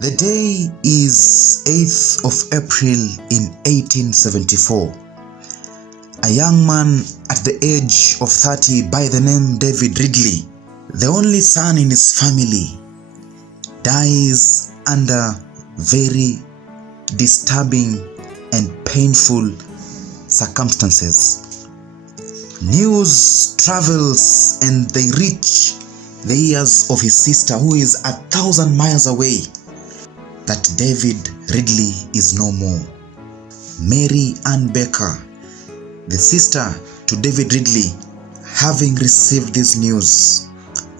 The day is 8th of April in 1874. A young man at the age of 30 by the name David Ridley, the only son in his family, dies under very disturbing and painful circumstances. News travels and they reach the ears of his sister, who is 1,000 miles away, that David Ridley is no more. Mary Becker, the sister to David Ridley, having received this news,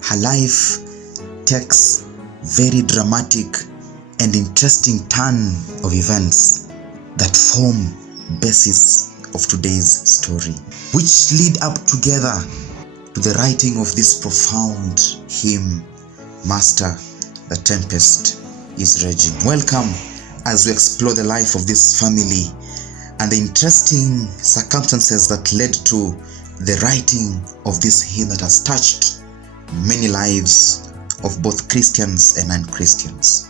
her life takes very dramatic and interesting turn of events that form basis of today's story, which lead up together to the writing of this profound hymn, Master, the Tempest is Raging. Welcome as we explore the life of this family and the interesting circumstances that led to the writing of this hymn that has touched many lives of both Christians and non-Christians.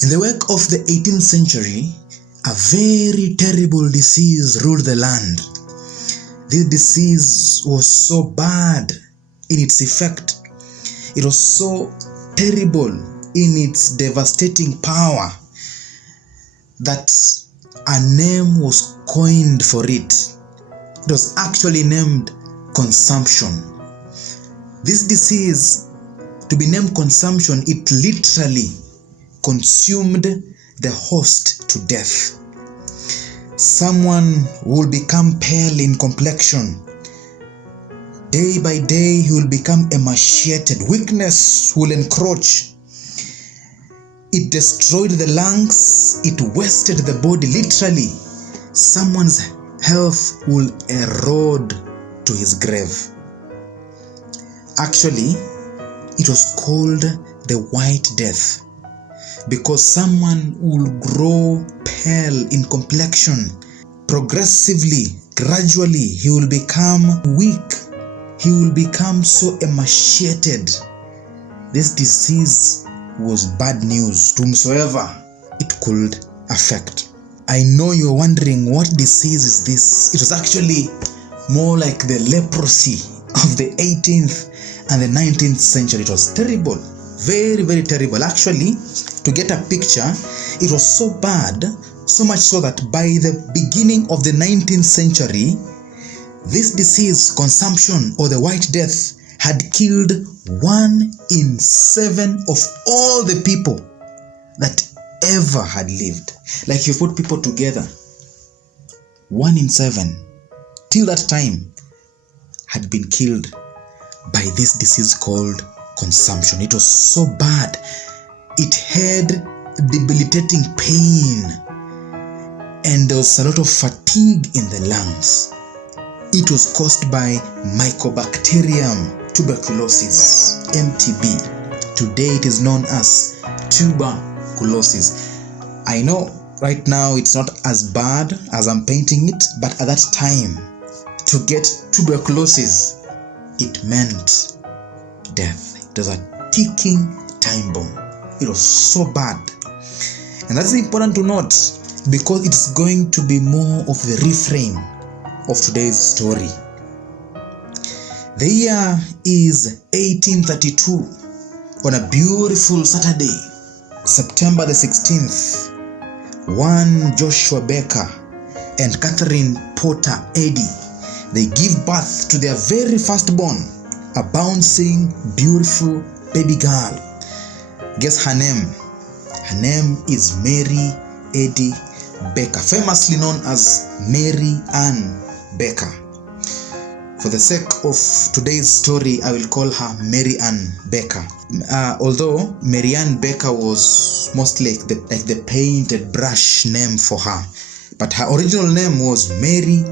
In the wake of the 18th century, a very terrible disease ruled the land. This disease was so bad in its effect. It was so terrible in its devastating power that a name was coined for it. It was actually named consumption. This disease, to be named consumption, it literally consumed the host to death. Someone will become pale in complexion. Day by day, he will become emaciated. Weakness will encroach. It destroyed the lungs. It wasted the body. Literally, someone's health will erode to his grave. Actually, it was called the White Death, because someone will grow pale in complexion. Progressively, gradually, he will become weak. He will become so emaciated. This disease was bad news to whomsoever it could affect. I know you're wondering, what disease is this? It was actually more like the leprosy of the 18th and the 19th century. It was terrible. Very, very terrible. Actually, to get a picture, it was so bad, so much so that by the beginning of the 19th century, this disease, consumption or the White Death, had killed 1 in 7 of all the people that ever had lived. Like, you put people together, 1 in 7 till that time had been killed by this disease called consumption. It was so bad. It had debilitating pain and there was a lot of fatigue in the lungs. It was caused by Mycobacterium tuberculosis, MTB. Today it is known as tuberculosis. I know right now it's not as bad as I'm painting it, but at that time, to get tuberculosis, it meant death. It was a ticking time bomb. It was so bad. And that's important to note, because it's going to be more of the reframe of today's story. The year is 1832. On a beautiful Saturday, September the 16th, one Joshua Becker and Catherine Porter Eddy, they give birth to their very firstborn, a bouncing, beautiful baby girl. Guess her name? Her name is Mary Becker, famously known as Mary Becker. For the sake of today's story, I will call her Mary Becker. Although Mary Becker was mostly like the painted brush name for her, but her original name was Mary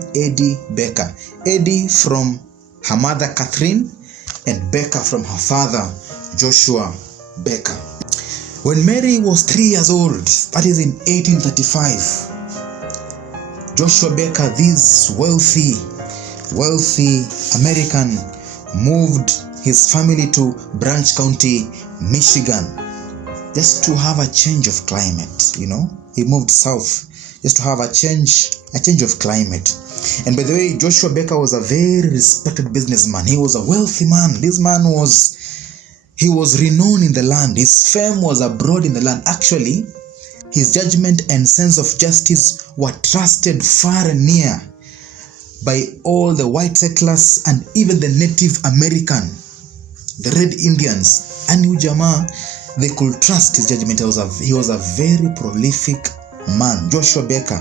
Becker. Eddie from her mother Catherine, and Becker from her father Joshua Becker. When Mary was 3 years old, that is in 1835, Joshua Becker, this wealthy American, moved his family to Branch County, Michigan, just to have a change of climate. He moved south just to have a change of climate. And by the way, Joshua Becker was a very respected businessman. He was a wealthy man. This man was renowned in the land. His fame was abroad in the land. Actually, his judgment and sense of justice were trusted far and near by all the white settlers and even the Native American, the Red Indians. And Ujama, they could trust his judgment. He was a very prolific man. Joshua Becker,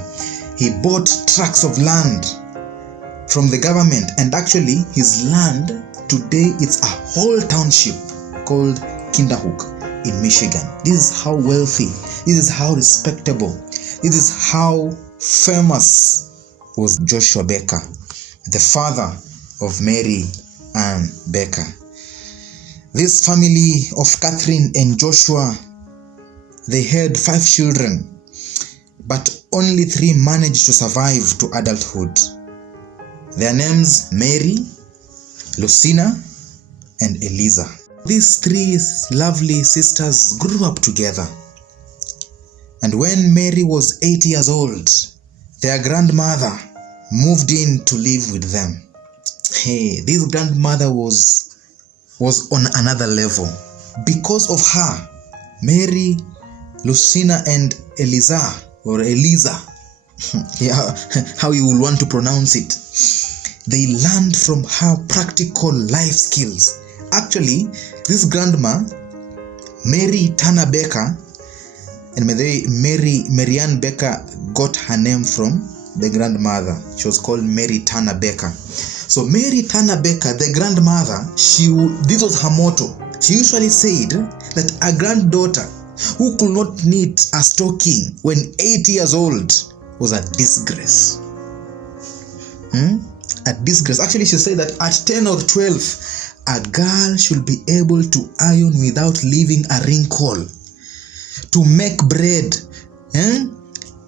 he bought tracts of land from the government, and actually his land today, it's a whole township called Kinderhook in Michigan. This is how wealthy, this is how respectable, this is how famous was Joshua Becker, the father of Mary Becker. This family of Catherine and Joshua, they had 5 children, but only 3 managed to survive to adulthood. Their names: Mary, Lucina, and Eliza. These 3 lovely sisters grew up together. And when Mary was 8 years old, their grandmother moved in to live with them. Hey, this grandmother was on another level. Because of her, Mary, Lucina, and Eliza, yeah, how you will want to pronounce it, they learned from her practical life skills. Actually, this grandma, Mary Tanner Becker, and Mary Becker got her name from the grandmother. She was called Mary Tanner Becker. So Mary Tanner Becker, the grandmother, this was her motto. She usually said that a granddaughter who could not knit a stocking when 8 years old was a disgrace. A disgrace. Actually, she said that at 10 or 12, a girl should be able to iron without leaving a wrinkle, to make bread.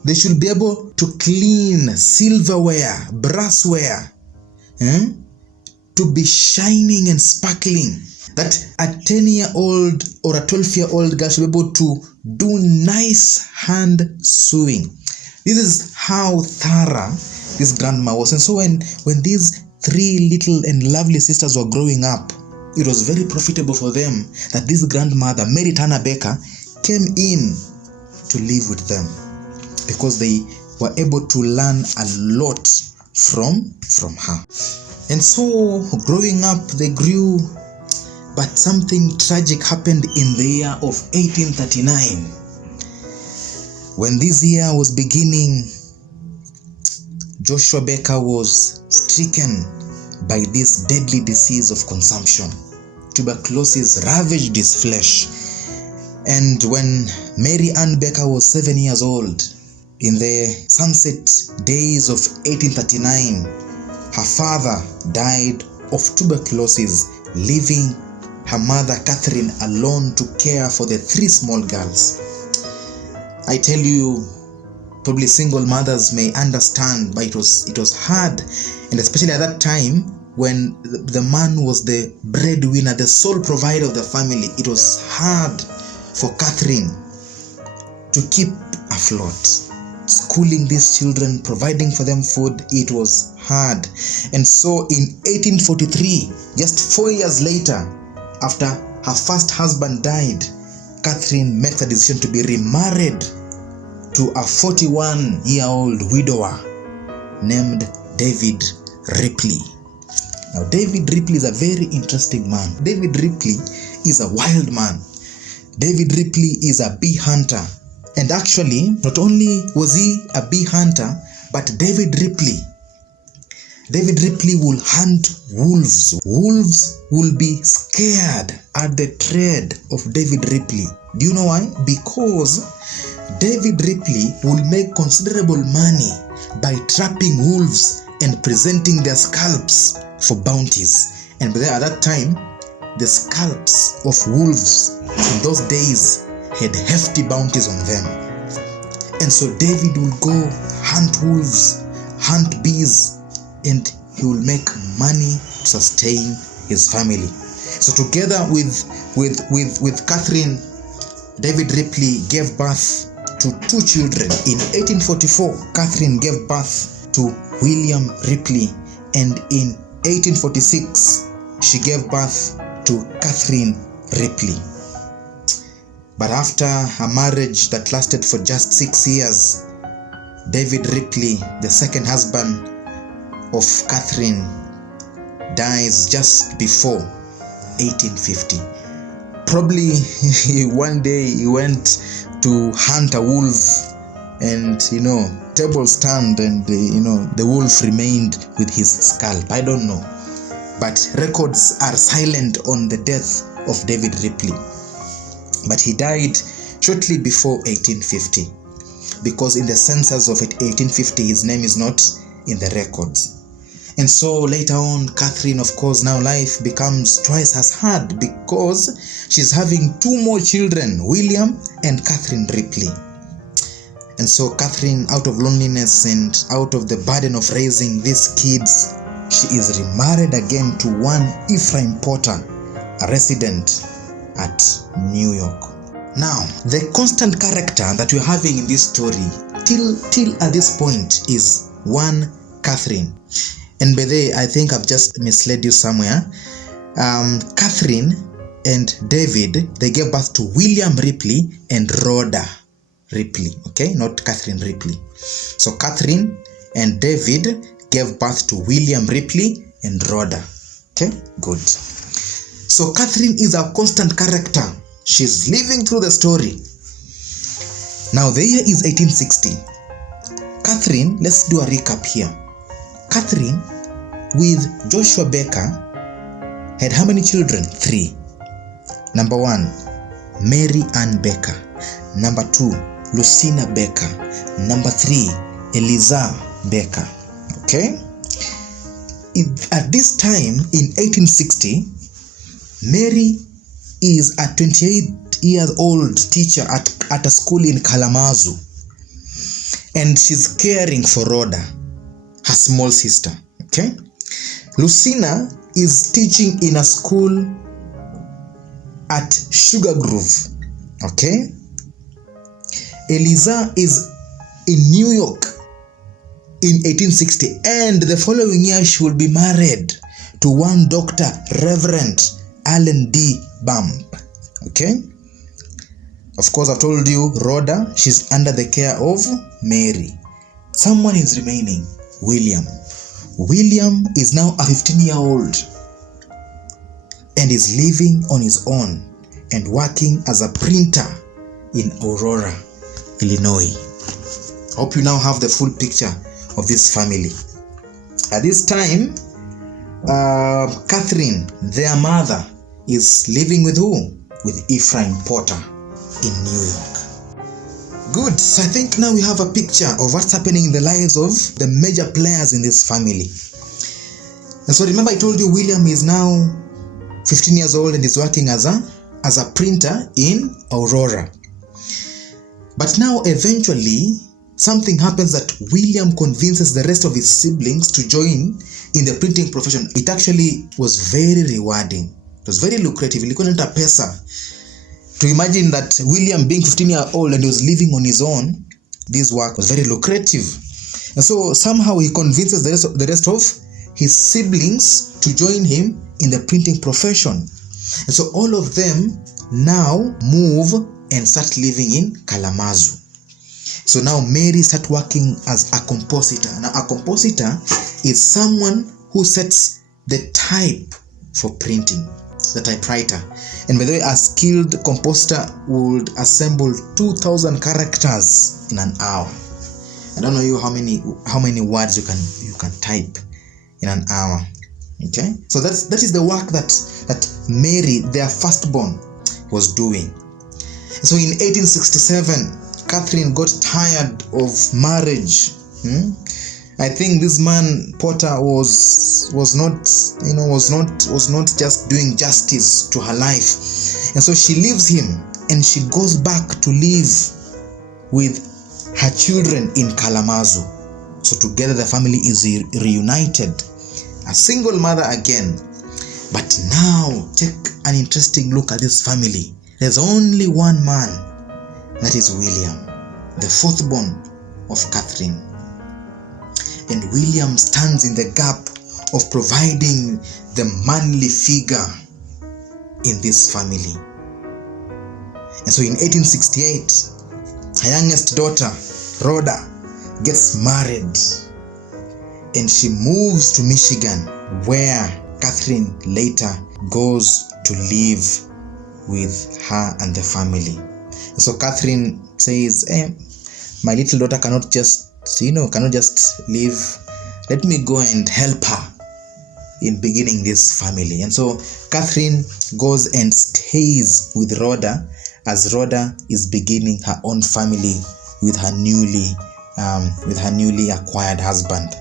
They should be able to clean silverware, brassware, to be shining and sparkling. That a 10-year-old or a 12-year-old girl should be able to do nice hand sewing. This is how thorough this grandma was. And so when these 3 little and lovely sisters were growing up, it was very profitable for them that this grandmother, Mary Tanner Becker, came in to live with them, because they were able to learn a lot from her. And so growing up, they grew, but something tragic happened in the year of 1839. When this year was beginning, Joshua Becker was stricken by this deadly disease of consumption. Tuberculosis ravaged his flesh. And when Mary Becker was 7 years old, in the sunset days of 1839, her father died of tuberculosis, leaving her mother Catherine alone to care for the 3 small girls. I tell you, probably single mothers may understand, but it was hard, and especially at that time when the man was the breadwinner, the sole provider of the family. It was hard for Catherine to keep afloat. Schooling these children, providing for them food, it was hard. And so in 1843, just 4 years later, after her first husband died, Catherine makes a decision to be remarried to a 41-year-old widower named David Ripley. Now, David Ripley is a very interesting man. David Ripley is a wild man. David Ripley is a bee hunter. And actually, not only was he a bee hunter, but David Ripley David Ripley will hunt wolves. Wolves will be scared at the tread of David Ripley. Do you know why? Because David Ripley will make considerable money by trapping wolves and presenting their scalps for bounties. And at that time, the scalps of wolves in those days had hefty bounties on them. And so David will go hunt wolves, hunt bees, and he will make money to sustain his family. So together with Catherine, David Ripley gave birth to 2 children. In 1844, Catherine gave birth to William Ripley, and in 1846, she gave birth to Catherine Ripley. But after a marriage that lasted for just 6 years, David Ripley, the second husband of Catherine, dies just before 1850. Probably one day he went to hunt a wolf, and tables turned, and the wolf remained with his scalp. I don't know, but records are silent on the death of David Ripley. But he died shortly before 1850, because in the census of 1850 his name is not in the records. And so later on, Catherine, of course, now life becomes twice as hard, because she's having 2 more children, William and Catherine Ripley. And so Catherine, out of loneliness and out of the burden of raising these kids, she is remarried again to one Ephraim Porter, a resident at New York. Now, the constant character that we're having in this story till at this point is one Catherine. And by the way, I think I've just misled you somewhere. Catherine and David, they gave birth to William Ripley and Rhoda Ripley, okay? Not Catherine Ripley. So Catherine and David gave birth to William Ripley and Rhoda, okay? Good. So Catherine is a constant character. She's living through the story. Now the year is 1860. Catherine, let's do a recap here. Catherine, with Joshua Becker, had how many children? 3. Number 1, Mary Ann Becker. Number 2, Lucina Becker. Number 3, Eliza Becker. Okay? At this time, in 1860, Mary is a 28-year-old teacher at a school in Kalamazoo. And she's caring for Rhoda, her small sister. Okay? Lucina is teaching in a school at Sugar Grove. Okay? Eliza is in New York in 1860, and the following year she will be married to one Dr. Reverend Allen D. Bump. Okay? Of course, I've told you, Rhoda, she's under the care of Mary. Someone is remaining, William. William is now a 15-year-old and is living on his own and working as a printer in Aurora, Illinois. Hope you now have the full picture of this family. At this time, Catherine, their mother, is living with who? With Ephraim Porter in New York. Good. So I think now we have a picture of what's happening in the lives of the major players in this family. And so remember, I told you William is now 15 years old and is working as a printer in Aurora. But now eventually something happens that William convinces the rest of his siblings to join in the printing profession. It actually was very rewarding. It was very lucrative. Ilikuwa pesa. To imagine that William being 15-year-old and he was living on his own, this work was very lucrative. And so somehow he convinces the rest of his siblings to join him in the printing profession. And so all of them now move and start living in Kalamazoo. So now Mary starts working as a compositor. Now a compositor is someone who sets the type for printing, the typewriter. And by the way, a skilled compositor would assemble 2,000 characters in an hour. I don't know how many words you can type in an hour. Okay, so that is the work that Mary, their firstborn, was doing. So in 1867, Catherine got tired of marriage. I think this man Potter was not just doing justice to her life, and so she leaves him and she goes back to live with her children in Kalamazoo. So together the family is reunited, a single mother again. But now take an interesting look at this family. There's only one man, that is William, the fourthborn of Catherine. And William stands in the gap of providing the manly figure in this family. And so in 1868, her youngest daughter, Rhoda, gets married and she moves to Michigan, where Catherine later goes to live with her and the family. And so Catherine says, my little daughter cannot just live. Let me go and help her in beginning this family. And so Catherine goes and stays with Rhoda as Rhoda is beginning her own family with her newly acquired husband.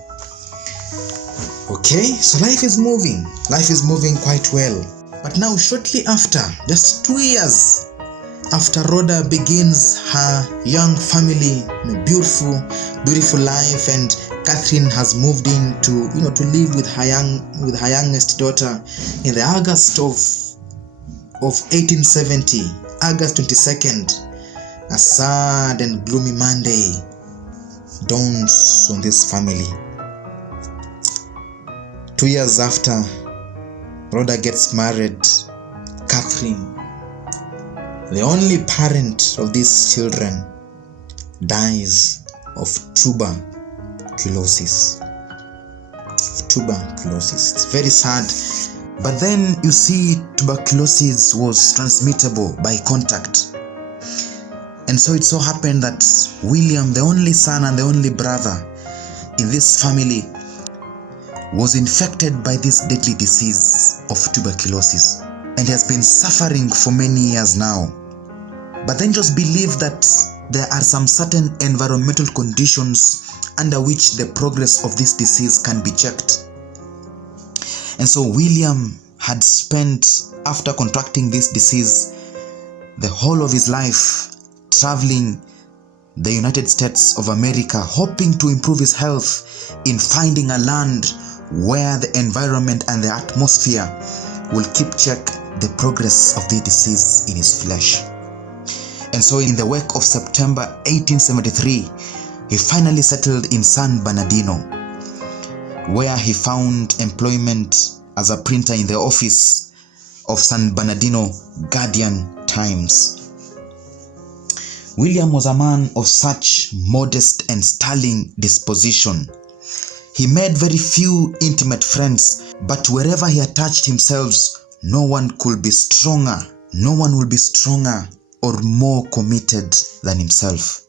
Okay, so life is moving quite well. But now shortly after, just 2 years after Rhoda begins her young family, beautiful life, and Catherine has moved in to live with her youngest daughter in the August of 1870, August 22nd, a sad and gloomy Monday dawns on this family. 2 years after Rhoda gets married, Catherine, the only parent of these children, dies of tuberculosis. It's very sad. But then you see, tuberculosis was transmittable by contact. And so it so happened that William, the only son and the only brother in this family, was infected by this deadly disease of tuberculosis and has been suffering for many years now. But then just believe that there are some certain environmental conditions under which the progress of this disease can be checked. And so William had spent, after contracting this disease, the whole of his life traveling the United States of America, hoping to improve his health in finding a land where the environment and the atmosphere will keep check the progress of the disease in his flesh. And so in the wake of September 1873, he finally settled in San Bernardino, where he found employment as a printer in the office of San Bernardino Guardian Times. William was a man of such modest and sterling disposition. He made very few intimate friends, but wherever he attached himself, no one will be stronger or more committed than himself.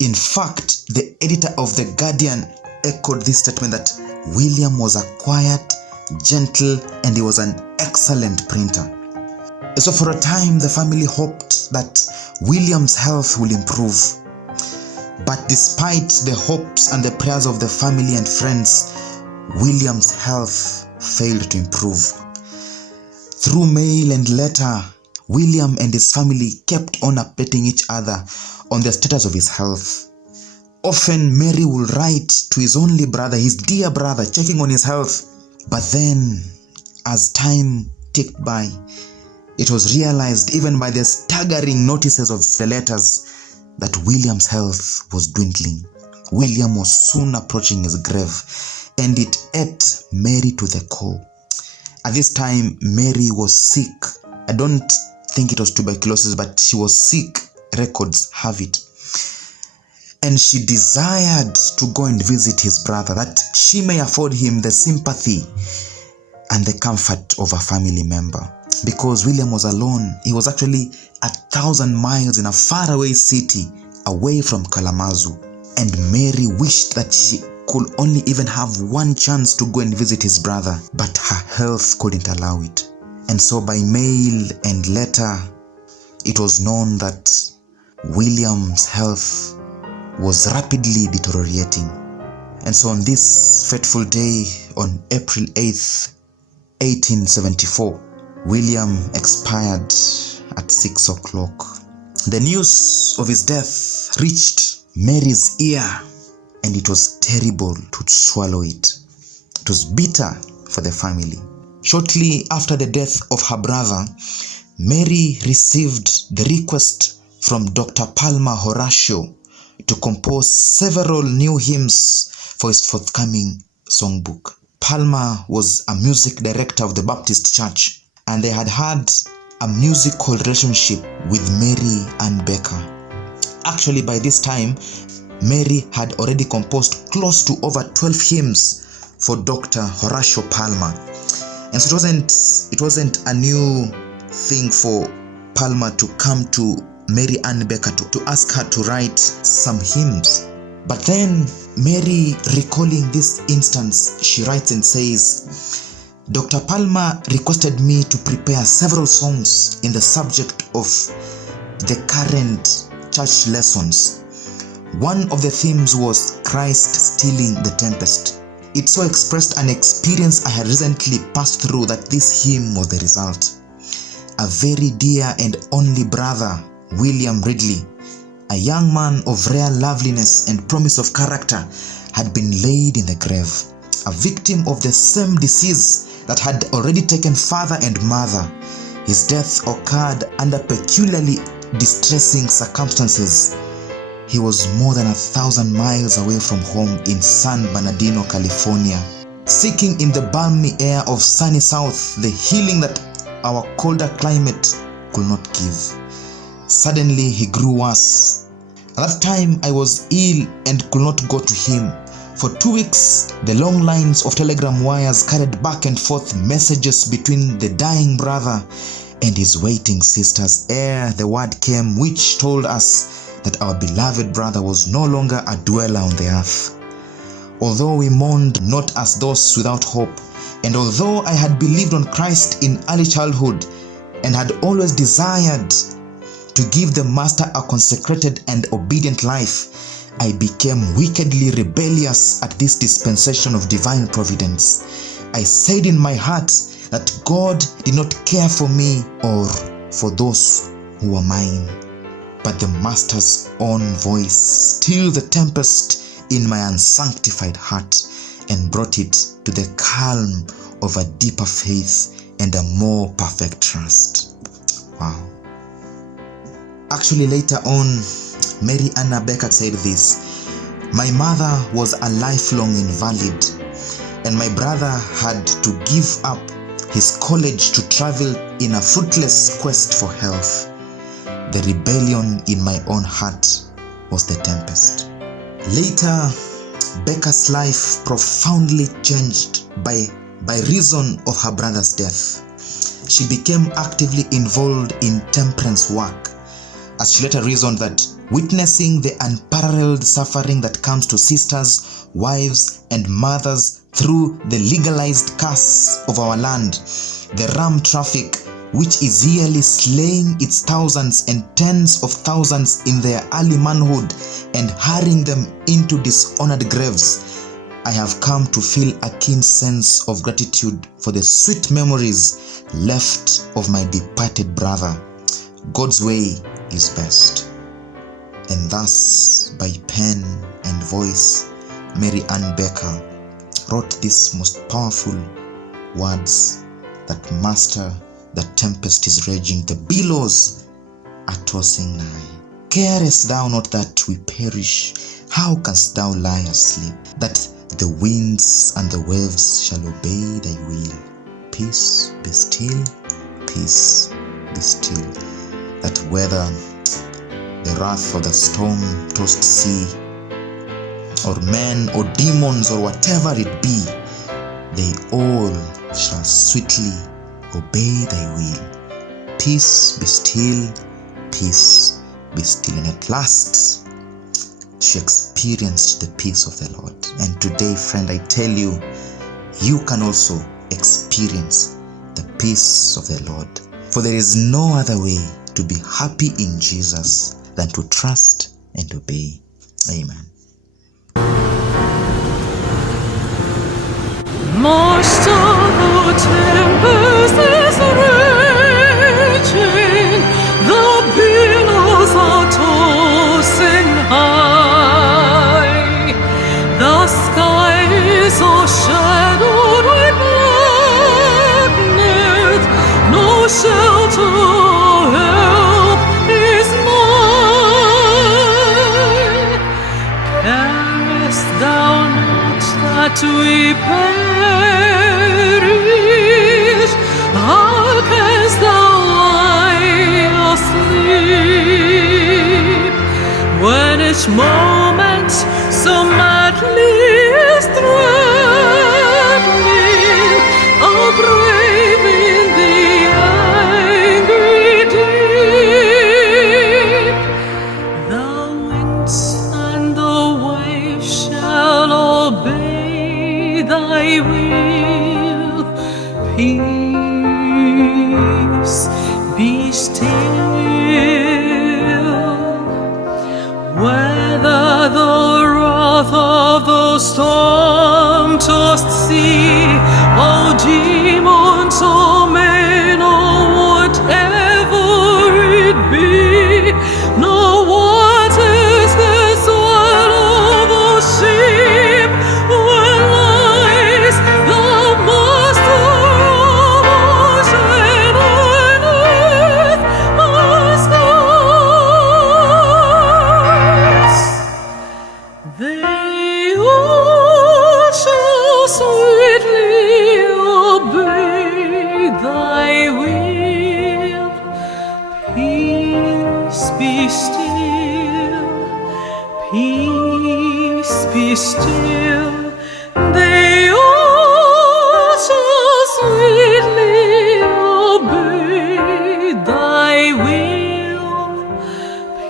In fact, the editor of the Guardian echoed this statement that William was a quiet, gentle, and he was an excellent printer. So for a time, the family hoped that William's health will improve. But despite the hopes and the prayers of the family and friends, William's health failed to improve. Through mail and letter, William and his family kept on updating each other on the status of his health. Often Mary will write to his only brother, his dear brother, checking on his health. But then, as time ticked by, it was realized even by the staggering notices of the letters that William's health was dwindling. William was soon approaching his grave, and it ate Mary to the core. At this time, Mary was sick. I don't think it was tuberculosis, but she was sick. Records have it. And she desired to go and visit his brother, that she may afford him the sympathy and the comfort of a family member. Because William was alone. He was actually 1,000 miles in a faraway city away from Kalamazoo. And Mary wished that could only even have one chance to go and visit his brother, but her health couldn't allow it. And so by mail and letter, it was known that William's health was rapidly deteriorating. And so on this fateful day, on April 8th, 1874, William expired at 6 o'clock. The news of his death reached Mary's ear, and it was terrible to swallow it. It was bitter for the family. Shortly after the death of her brother, Mary received the request from Dr. Palmer Horatio to compose several new hymns for his forthcoming songbook. Palmer was a music director of the Baptist Church, and they had had a musical relationship with Mary Becker. Actually, by this time, Mary had already composed close to over 12 hymns for Dr. Horatio Palmer. And so it wasn't a new thing for Palmer to come to Mary Becker to ask her to write some hymns. But then Mary, recalling this instance, she writes and says, Dr. Palmer requested me to prepare several songs in the subject of the current church lessons. One of the themes was Christ stilling the tempest. It so expressed an experience I had recently passed through that this hymn was the result. A very dear and only brother, William Ridley, a young man of rare loveliness and promise of character, had been laid in the grave, a victim of the same disease that had already taken father and mother. His death occurred under peculiarly distressing circumstances. He was more than 1,000 miles away from home in San Bernardino, California, seeking in the balmy air of sunny south the healing that our colder climate could not give. Suddenly he grew worse. At that time I was ill and could not go to him. For 2 weeks, the long lines of telegram wires carried back and forth messages between the dying brother and his waiting sisters ere the word came which told us that our beloved brother was no longer a dweller on the earth. Although we mourned not as those without hope, and although I had believed on Christ in early childhood and had always desired to give the Master a consecrated and obedient life, I became wickedly rebellious at this dispensation of divine providence. I said in my heart that God did not care for me or for those who were mine. But the Master's own voice stilled the tempest in my unsanctified heart and brought it to the calm of a deeper faith and a more perfect trust. Wow. Actually, later on, Mary Becker said this: my mother was a lifelong invalid, and my brother had to give up his college to travel in a fruitless quest for health. The rebellion in my own heart was the tempest. Later, Becker's life profoundly changed by reason of her brother's death. She became actively involved in temperance work, as she later reasoned that witnessing the unparalleled suffering that comes to sisters, wives, and mothers through the legalized curse of our land, the ram traffic, which is yearly slaying its thousands and tens of thousands in their early manhood and hurrying them into dishonored graves, I have come to feel a keen sense of gratitude for the sweet memories left of my departed brother. God's way is best. And thus, by pen and voice, Mary Becker wrote these most powerful words that Master, the tempest is raging, the billows are tossing nigh. Carest thou not that we perish? How canst thou lie asleep? That the winds and the waves shall obey thy will. Peace, be still, peace, be still. That whether the wrath of the storm-tossed sea, or men or demons or whatever it be, they all shall sweetly obey thy will. Peace be still, peace be still. And at last, she experienced the peace of the Lord. And today, friend, I tell you, you can also experience the peace of the Lord. For there is no other way to be happy in Jesus than to trust and obey. Amen. Master, the tempest is raging, the billows are tossing high, the sky is all shadowed with blackness, no shelter or help is mine. Carest thou not that we perish? How canst thou lie asleep when each moment so madly is threatening, a brave in the angry deep? The winds and the waves shall obey thy will. Peace, be still. Whether the wrath of the storm-tossed sea, or demons or men, or whatever it be, no waters can swallow the ship where lies the Master of ocean and earth and skies. They all shall sweetly obey thy will. Peace, be still. Peace, be still. They all shall sweetly obey thy will.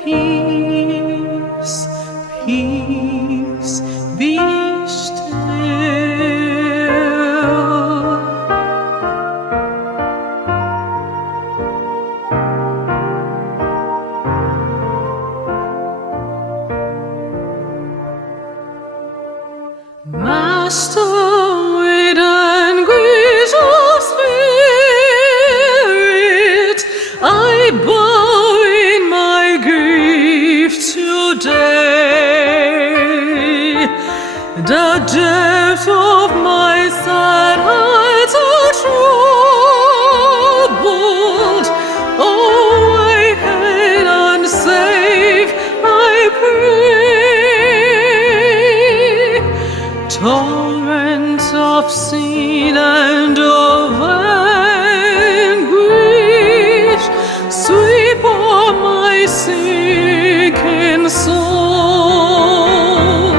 Peace, peace, be still. Master, with anguish of spirit, I bow in my grief today. The depth of my sad heart are troubled. Awaken and save, I pray. Torrent of sin and of anguish sweep o'er my sinking soul,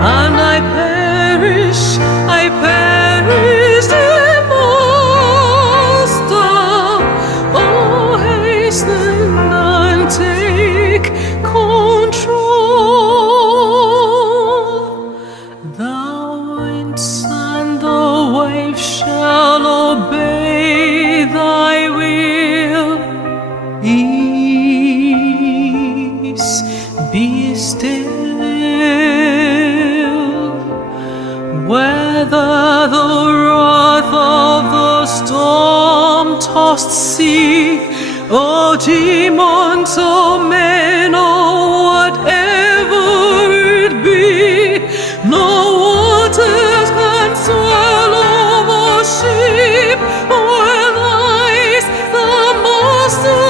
and I perish, dear Master. Oh, hasten and take control. The winds and the waves shall obey thy will. Peace, be still. Whether the wrath of the storm-tossed sea, or demons or men, or whatever it be, no waters can swallow the ship where lies the Master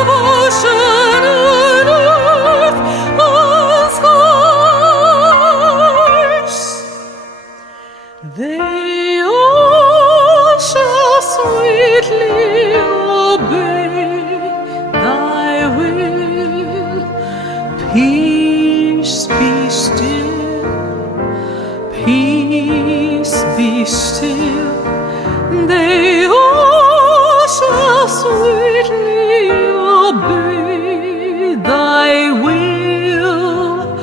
of ocean and earth and skies. They all shall sweetly obey thy will. Peace, be still. Peace, be still. They all shall sweetly obey thy will.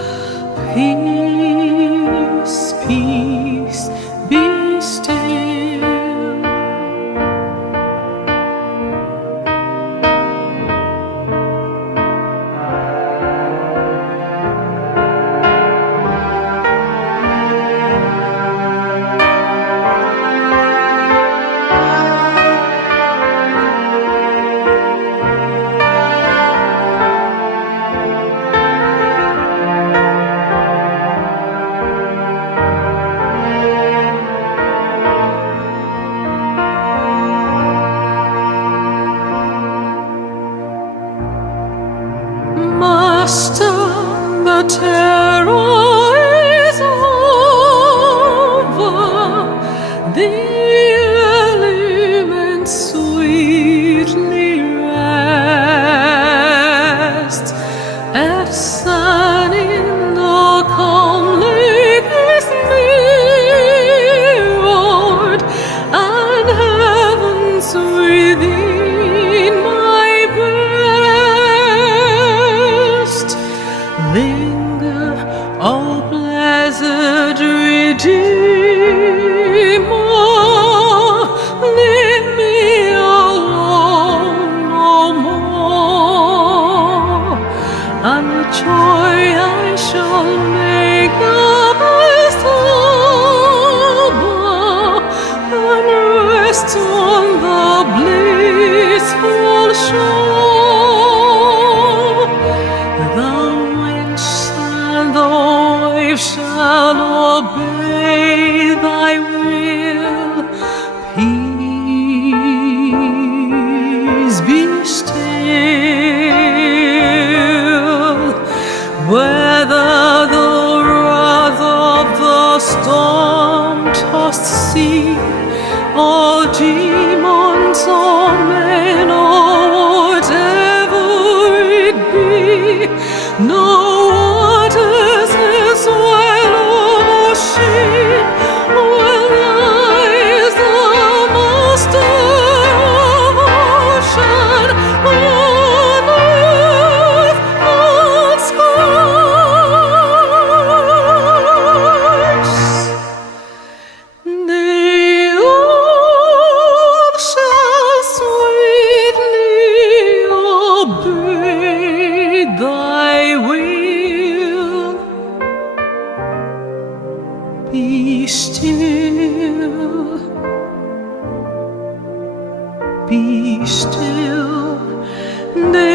rest on the blissful shore. The winds and the waves shall obey thy will. Peace, be still. Whether the wrath of the storm-tossed sea, or demons, or men, or whatever it be, no waters as well or ship will rise the master of ocean, on earth, on skies. The earth shall sweetly obey thy will. Be still, be still. The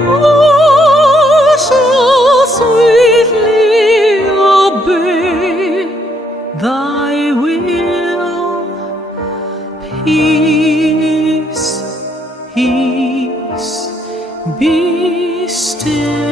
earth shall sweetly obey thy will. Peace, peace, be still.